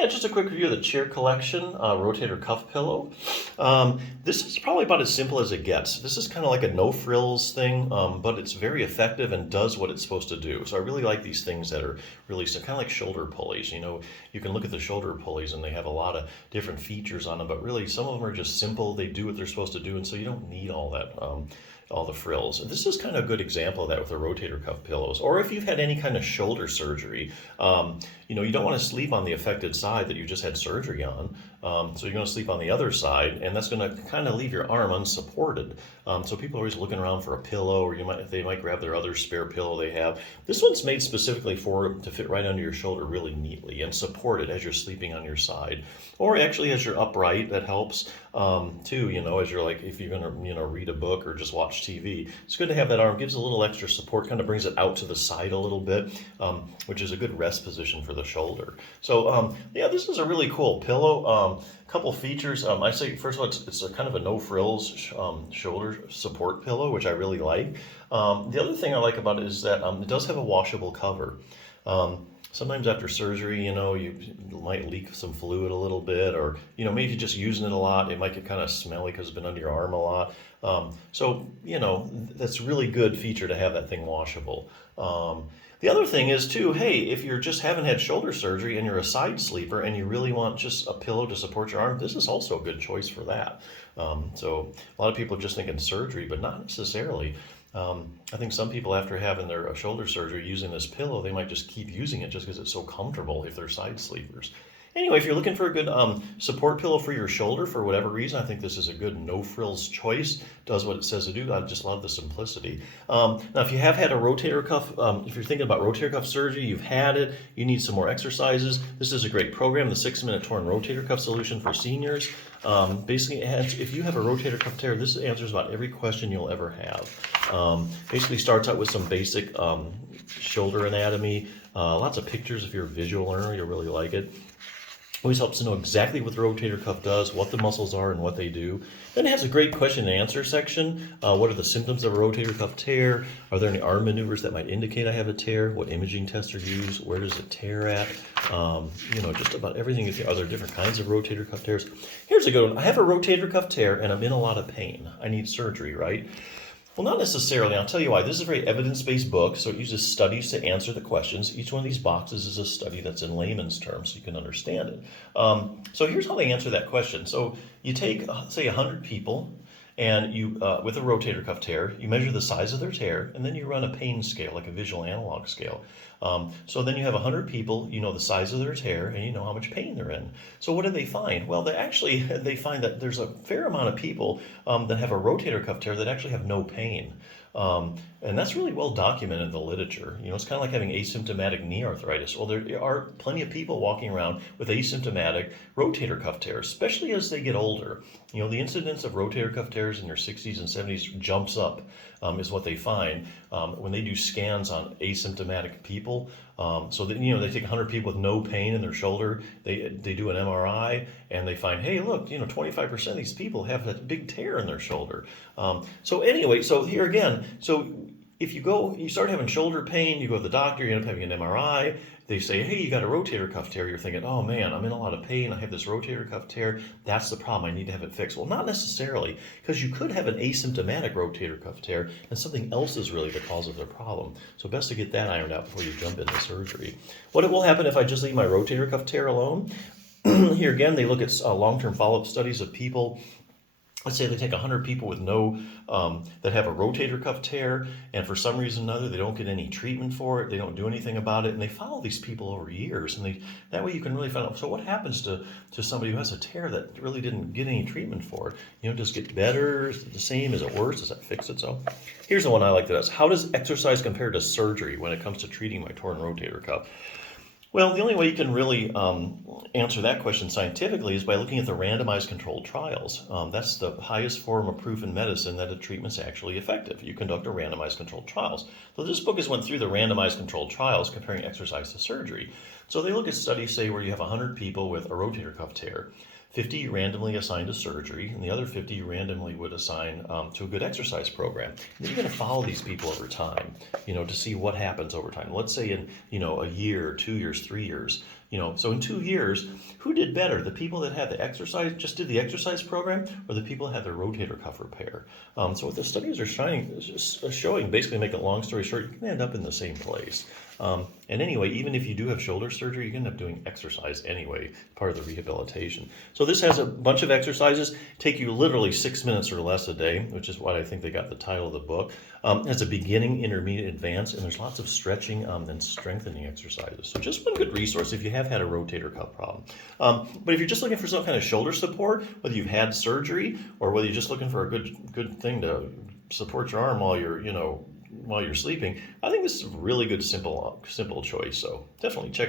Yeah, just a quick review of the chair collection, rotator cuff pillow. This is probably about as simple as it gets. This is kind of like a no frills thing, but it's very effective and does what it's supposed to do. So I really like these things that are really kind of like shoulder pulleys. You know, you can look at the shoulder pulleys and they have a lot of different features on them, but really some of them are just simple. They do what they're supposed to do, and so you don't need all that. All the frills. This is kind of a good example of that with the rotator cuff pillows. Or if you've had any kind of shoulder surgery, you know, you don't want to sleep on the affected side that you just had surgery on. So you're going to sleep on the other side, and that's going to kind of leave your arm unsupported. So people are always looking around for a pillow, or they might grab their other spare pillow they have. This one's made specifically to fit right under your shoulder really neatly and support it as you're sleeping on your side, or actually as you're upright. That helps too. You know, as you're like, if you're going to read a book or just watch TV, it's good to have that arm. Gives a little extra support, kind of brings it out to the side a little bit, which is a good rest position for the shoulder. So yeah, this is a really cool pillow. Couple features. I say first of all, it's a kind of a no frills shoulder support pillow, which I really like. The other thing I like about it is that it does have a washable cover. Sometimes after surgery, you know, you might leak some fluid a little bit, or, you know, maybe just using it a lot, it might get kind of smelly because it's been under your arm a lot. So, you know, that's a really good feature to have that thing washable. The other thing is too, hey, if you just haven't had shoulder surgery and you're a side sleeper and you really want just a pillow to support your arm, this is also a good choice for that. So a lot of people are just thinking surgery, but not necessarily. I think some people, after having their shoulder surgery, using this pillow, they might just keep using it just because it's so comfortable if they're side sleepers. Anyway, if you're looking for a good support pillow for your shoulder for whatever reason, I think this is a good no-frills choice. Does what it says to do. I just love the simplicity. Now, if you have had a rotator cuff, if you're thinking about rotator cuff surgery, you've had it, you need some more exercises, this is a great program, the 6-Minute Torn Rotator Cuff Solution for Seniors. Basically, if you have a rotator cuff tear, this answers about every question you'll ever have. Basically starts out with some basic shoulder anatomy, lots of pictures. If you're a visual learner, you'll really like it. Always helps to know exactly what the rotator cuff does, what the muscles are, and what they do. Then it has a great question and answer section. What are the symptoms of a rotator cuff tear? Are there any arm maneuvers that might indicate I have a tear? What imaging tests are used? Where does it tear at? You know, just about everything. Are there different kinds of rotator cuff tears? Here's a good one. I have a rotator cuff tear and I'm in a lot of pain. I need surgery, right? Well, not necessarily. I'll tell you why. This is a very evidence-based book, so it uses studies to answer the questions. Each one of these boxes is a study that's in layman's terms, so you can understand it. So here's how they answer that question. So you take, say, 100 people, and you, with a rotator cuff tear, you measure the size of their tear, and then you run a pain scale, like a visual analog scale. So then you have 100 people, you know the size of their tear, and you know how much pain they're in. So what do they find? Well, they find that there's a fair amount of people that have a rotator cuff tear that actually have no pain. And that's really well documented in the literature. You know, it's kind of like having asymptomatic knee arthritis. Well, there are plenty of people walking around with asymptomatic rotator cuff tears, especially as they get older. You know, the incidence of rotator cuff tears in their 60s and 70s jumps up, is what they find when they do scans on asymptomatic people. So that, you know, they take 100 people with no pain in their shoulder, they do an MRI, and they find, hey, look, you know, 25% of these people have that big tear in their shoulder. So anyway, so here again, so if you start having shoulder pain, you go to the doctor, you end up having an MRI, they say, hey, you got a rotator cuff tear. You're thinking, oh man, I'm in a lot of pain. I have this rotator cuff tear. That's the problem. I need to have it fixed. Well, not necessarily, because you could have an asymptomatic rotator cuff tear and something else is really the cause of their problem. So best to get that ironed out before you jump into surgery. What will happen if I just leave my rotator cuff tear alone? Here again, they look at long-term follow-up studies of people. Let's say they take 100 people with that have a rotator cuff tear, and for some reason or another, they don't get any treatment for it, they don't do anything about it, and they follow these people over years, and that way you can really find out, so what happens to somebody who has a tear that really didn't get any treatment for it? You know, does it get better? Is it the same? Is it worse? Does that fix itself? Here's the one I like to ask. How does exercise compare to surgery when it comes to treating my torn rotator cuff? Well, the only way you can really answer that question scientifically is by looking at the randomized controlled trials. That's the highest form of proof in medicine that a treatment's actually effective. You conduct a randomized controlled trials. So this book has went through the randomized controlled trials comparing exercise to surgery. So they look at studies, say, where you have 100 people with a rotator cuff tear. 50 you randomly assign to surgery, and the other 50 you randomly would assign to a good exercise program. And then you're going to follow these people over time, you know, to see what happens over time. Let's say in, you know, a year, 2 years, 3 years, So in 2 years, who did better? The people that had the exercise, just did the exercise program, or the people that had their rotator cuff repair? So what the studies are showing, basically, make a long story short, you can end up in the same place. And anyway, even if you do have shoulder surgery, you can end up doing exercise anyway, part of the rehabilitation. So this has a bunch of exercises, take you literally 6 minutes or less a day, which is why I think they got the title of the book. It's a beginning, intermediate, advanced, and there's lots of stretching and strengthening exercises. So just one good resource if you have had a rotator cuff problem. But if you're just looking for some kind of shoulder support, whether you've had surgery or whether you're just looking for a good thing to support your arm while you're sleeping, I think this is a really good simple choice. So definitely check it out.